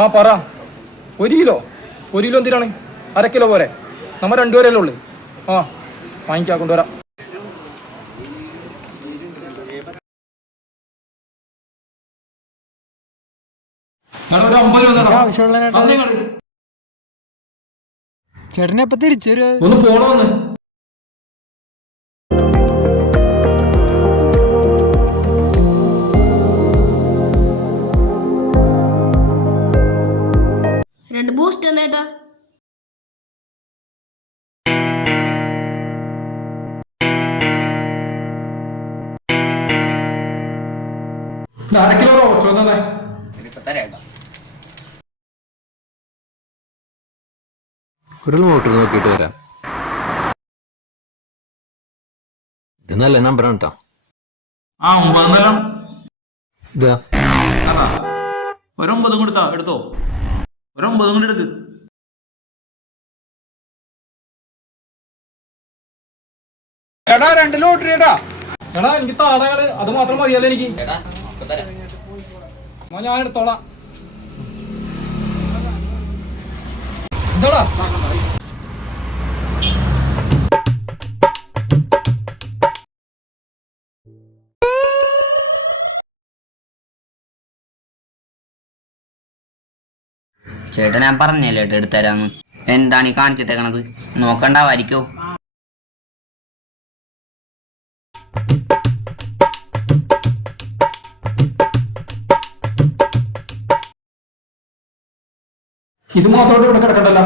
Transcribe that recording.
ആ പറ. 1 kilo? 1 kilo എന്തിനാണ്? 1/2 കിലോ പോരെ? നമ്മ രണ്ടുപേരല്ലേ ഉള്ളു. ആ വാങ്ങിക്കാ, കൊണ്ടുവരാം. ചേട്ടനെ എപ്പ തിരിച്ചു ഒന്ന് പോണോന്ന്. രണ്ട് ബൂസ്റ്റ് എന്നേട്ടാ. അരക്കിലോ റോസ്റ്റ് തന്നെ. ഒരു നോട്ട് നോക്കിയിട്ട് വരാം. ഇത് നല്ല നമ്പറാണ് കേട്ടോ. ആ 9 ഇതാ അതാ ഒരു 9 കൂടി എടുത്തോ. ഒരു 9 കൂടി എടുക്ക്. എടാ 2 ലോട്ടറി എടാ. എടാ എനിക്ക് താടകള് അത് മാത്രം മതിയല്ലോ എനിക്ക്. ഞാൻ എടുത്തോളാം. എന്താടാ ചേട്ടാ ഞാൻ പറഞ്ഞല്ലേ ഏട്ടാ എടുത്തരാന്ന്. എന്താണ് ഈ കാണിച്ചിട്ടേക്കണത്? നോക്കണ്ടാവായിരിക്കോ? ഇത് മാത്രമായിട്ട് ഇവിടെ കിടക്കണ്ടല്ലോ.